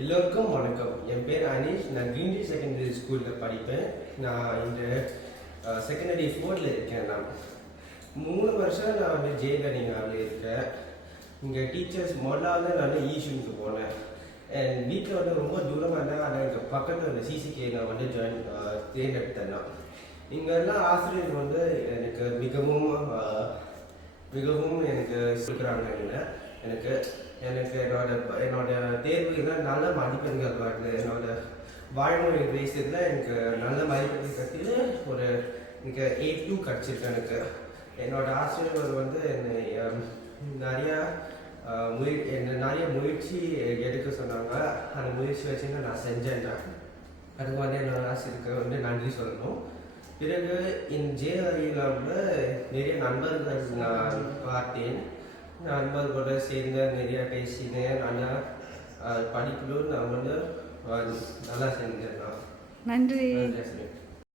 எல்லோருக்கும் வணக்கம். என் பேர் அனீஷ். நான் கிரீன்டி செகண்டரி ஸ்கூலில் படிப்பேன். நான் இந்த செகண்டரி 4ல் இருக்கேன். நான் 3 வருஷம் நான் வந்து ஜெயகனிங்காவில் இருக்கேன். இங்கே டீச்சர்ஸ் முதலாவது நான் ஈஷுக்கு போனேன். என் வீட்டில் வந்து ரொம்ப தூரமாக இருந்தால் ஆனால் இங்கே பக்கத்தில் இந்த சிசிகே நான் வந்து தேர்ந்தெடுத்தேன். நான் இங்கெல்லாம் ஆசிரியர் வந்து எனக்கு மிகவும் எனக்கு சொல்கிறாங்க. எனக்கு எனக்கு என்னோட தேர்வுகள் நல்ல மதிப்பெண்கள் வரல. என்னோட வாழ்மொழி பேசுறதுல எனக்கு நல்ல மதிப்பெண்கள் கட்டில எனக்கு 8.2 கிடச்சிருக்கு. எனக்கு என்னோட ஆசிரியர்கள் வந்து என்னை நிறைய முயற்சி எடுக்க சொன்னாங்க. அந்த முயற்சி வச்சுன்னு நான் செஞ்சேன். அதுக்கு வந்து என்னோட ஆசிரியருக்கு வந்து நன்றி சொல்லணும். பிறகு இந்த ஜேஆரியில் நிறைய நண்பர்கள் நான் பார்த்தேன். நண்பர்களோட சேர்ந்து நிறைய பேசினேன். நல்லா படிக்கலும் நான் வந்து நல்லா செஞ்சேன். நன்றி.